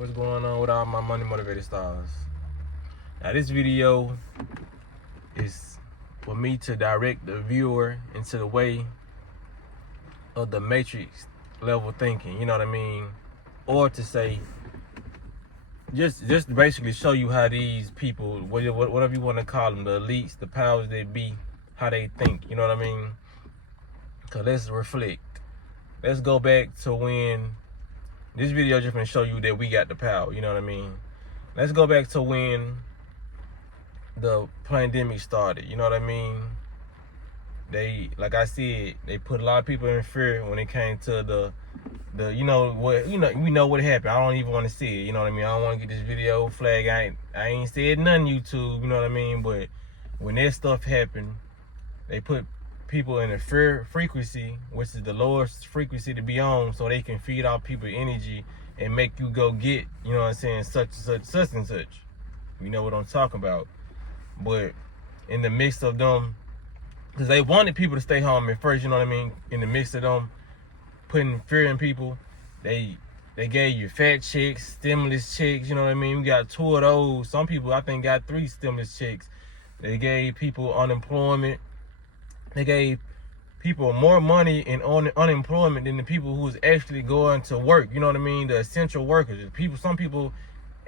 What's going on with all my money motivated stars? Now this video is for me to direct the viewer into the way of the matrix level thinking, you know what I mean? Or to say, just basically show you how these people, whatever you want to call them, the elites, the powers that be, how they think, you know what I mean? Cause let's reflect. Let's go back to when this video just gonna show you that we got the power, you know what I mean? Let's go back to when the pandemic started, you know what I mean? They, like I said, they put a lot of people in fear when it came to the we know what happened. I don't even want to see it, you know what I mean? I don't want to get this video flag. I ain't said nothing YouTube, you know what I mean? But when that stuff happened, they put people in a fear frequency, which is the lowest frequency to be on, so they can feed off people energy and make you go get, you know what I'm saying, such and such. You know what I'm talking about. But in the midst of them, because they wanted people to stay home at first, you know what I mean? In the midst of them putting fear in people, they gave you fat checks, stimulus checks, you know what I mean? We got 2 of those. Some people, I think, got 3 stimulus checks. They gave people unemployment. They gave people more money in unemployment than the people who's actually going to work, you know what I mean? The essential workers. Some people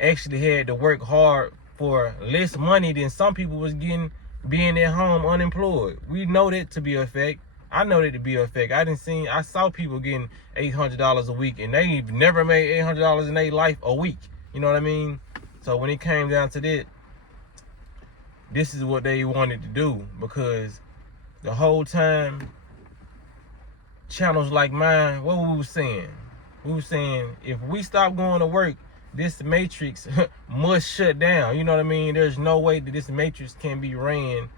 actually had to work hard for less money than some people was getting being at home unemployed. We know that to be a fact. I know that to be a fact. I saw people getting $800 a week, and they've never made $800 in their life a week. You know what I mean? So when it came down to that, this is what they wanted to do, because the whole time, channels like mine, what we were saying? We were saying, if we stop going to work, this matrix must shut down. You know what I mean? There's no way that this matrix can be ran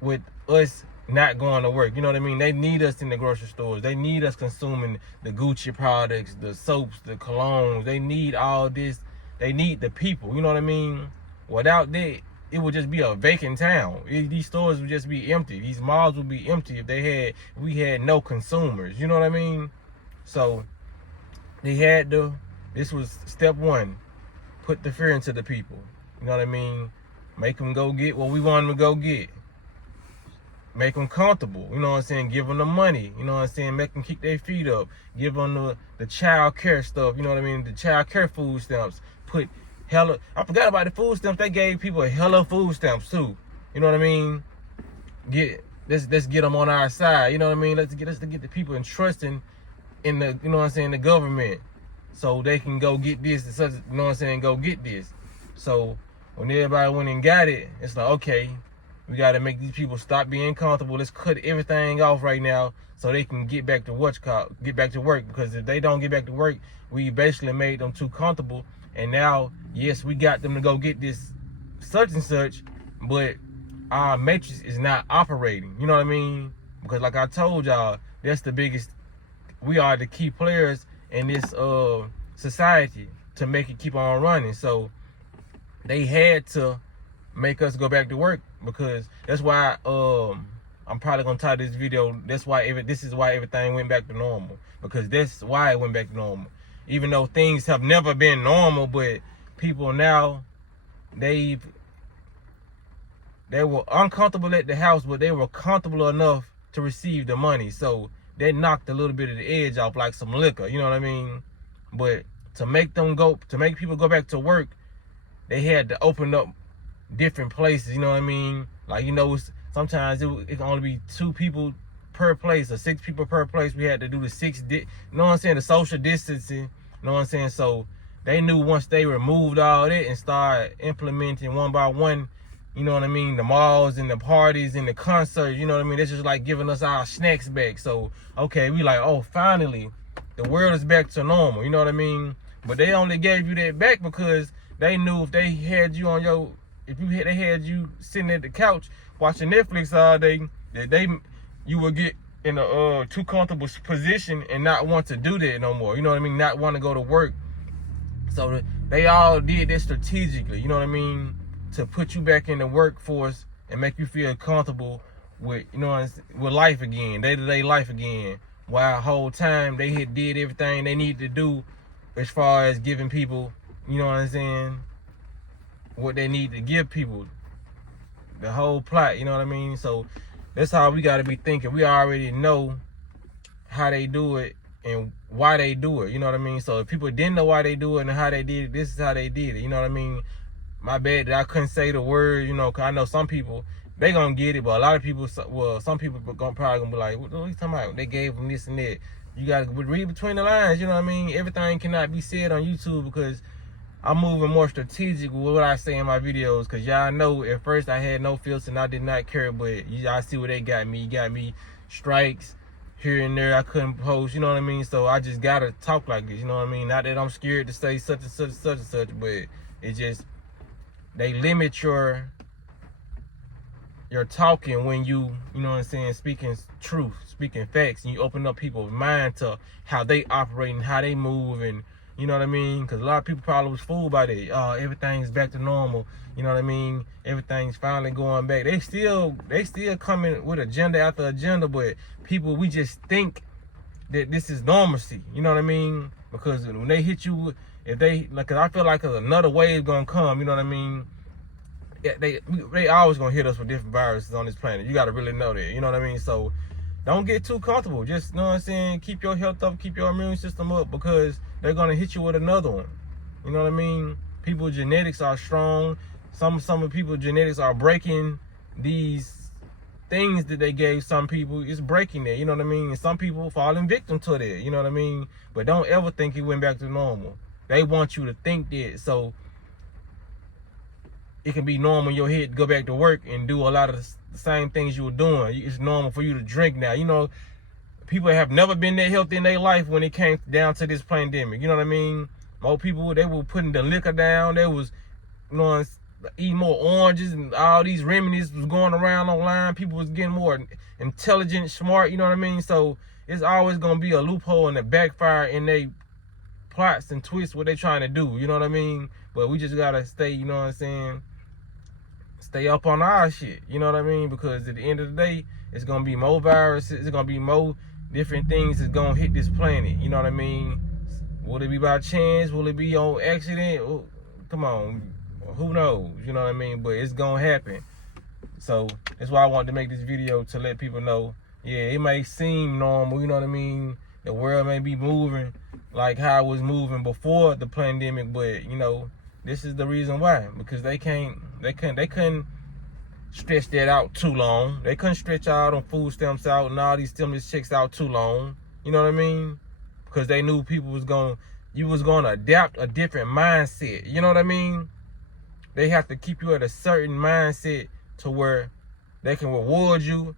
with us not going to work. You know what I mean? They need us in the grocery stores. They need us consuming the Gucci products, the soaps, the colognes. They need all this. They need the people. You know what I mean? Without that, it would just be a vacant town. These stores would just be empty. These malls would be empty if we had no consumers. You know what I mean? So they had to. This was step 1. Put the fear into the people. You know what I mean? Make them go get what we want them to go get. Make them comfortable. You know what I'm saying? Give them the money. You know what I'm saying? Make them keep their feet up. Give them the child care stuff. You know what I mean? The child care food stamps. I forgot about the food stamps. They gave people a hella food stamps too. You know what I mean? Let's get them on our side. You know what I mean? Let's get the people entrusting in the, you know what I'm saying, the government, so they can go get this and such, you know what I'm saying, go get this. So when everybody went and got it, it's like, okay, we got to make these people stop being comfortable. Let's cut everything off right now so they can get back to get back to work. Because if they don't get back to work, we basically made them too comfortable. And now, yes, we got them to go get this such and such, but our matrix is not operating. You know what I mean? Because like I told y'all, that's the biggest. We are the key players in this society to make it keep on running. So they had to make us go back to work, because that's why I'm probably gonna title this video, this is why everything went back to normal, because that's why it went back to normal. Even though things have never been normal, but people now, they were uncomfortable at the house, but they were comfortable enough to receive the money. So that knocked a little bit of the edge off, like some liquor, you know what I mean? But to make people go back to work, they had to open up different places, you know what I mean? Like, you know, sometimes it can only be 2 people per place or 6 people per place. We had to do the you know what I'm saying, the social distancing, you know what I'm saying? So they knew once they removed all that and started implementing one by one, you know what I mean, the malls and the parties and the concerts, you know what I mean? That's just like giving us our snacks back. So, okay, we like, oh, finally, the world is back to normal, you know what I mean? But they only gave you that back because they knew if they had you on they had you sitting at the couch watching Netflix all day, that you would get in a too comfortable position and not want to do that no more. You know what I mean? Not want to go to work. So they all did that strategically, you know what I mean? To put you back in the workforce and make you feel comfortable with, you know, with life again, day-to-day life again. While whole time they had did everything they needed to do as far as giving people, you know what I'm saying, what they need to give people, the whole plot, you know what I mean? So that's how we got to be thinking. We already know how they do it and why they do it, you know what I mean? So if people didn't know why they do it and how they did it, this is how they did it, you know what I mean? My bad that I couldn't say the word, you know, because I know some people, they gonna get it, but a lot of people, well, some people probably gonna be like, what are you talking about? They gave them this and that. You gotta read between the lines, you know what I mean? Everything cannot be said on YouTube, because I'm moving more strategic with what I say in my videos, because y'all know at first I had no filter and I did not care, but y'all see what they got me. You got me strikes here and there. I couldn't post, you know what I mean? So I just gotta talk like this, you know what I mean? Not that I'm scared to say such and such and such and such, but it just, they limit your talking when you know what I'm saying, speaking truth, speaking facts, and you open up people's mind to how they operate and how they move, and you know what I mean? Because a lot of people probably was fooled by that. Oh, everything's back to normal. You know what I mean? Everything's finally going back. They still coming with agenda after agenda, but people, we just think that this is normalcy. You know what I mean? Because when they hit you, if they, like, cause I feel like another wave gonna come. You know what I mean? Yeah, they always gonna hit us with different viruses on this planet. You gotta really know that. You know what I mean? So don't get too comfortable. Just, you know what I'm saying, keep your health up, keep your immune system up, because they're gonna hit you with another one. You know what I mean? People's genetics are strong. Some of people's genetics are breaking these things that they gave some people. It's breaking it, you know what I mean? And some people falling victim to that, you know what I mean? But don't ever think it went back to normal. They want you to think that, so it can be normal in your head to go back to work and do a lot of the same things you were doing. It's normal for you to drink now. You know, people have never been that healthy in their life when it came down to this pandemic. You know what I mean? More people, they were putting the liquor down. They was, you know, eating more oranges, and all these remedies was going around online. People was getting more intelligent, smart, you know what I mean? So it's always going to be a loophole and a backfire in their plots and twists what they trying to do, you know what I mean? But we just got to stay, you know what I'm saying, stay up on our shit, you know what I mean? Because at the end of the day, it's going to be more viruses, it's going to be more different things that's going to hit this planet, you know what I mean? Will it be by chance? Will it be on accident? Oh, come on, who knows, you know what I mean? But it's going to happen. So that's why I wanted to make this video, to let people know, yeah, it may seem normal, you know what I mean? The world may be moving like how it was moving before the pandemic, but you know, this is the reason why, because they couldn't stretch that out too long. They couldn't stretch out on food stamps out and all these stimulus checks out too long. You know what I mean? Because they knew people you was gonna adapt a different mindset. You know what I mean? They have to keep you at a certain mindset to where they can reward you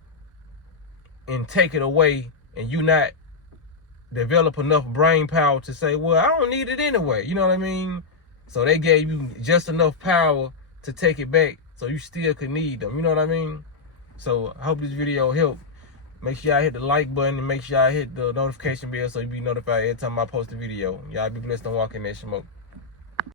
and take it away, and you not develop enough brain power to say, well, I don't need it anyway. You know what I mean? So they gave you just enough power to take it back, so you still could need them. You know what I mean? So I hope this video helped. Make sure y'all hit the like button, and make sure y'all hit the notification bell so you be notified every time I post a video. Y'all be blessed and walk in that smoke.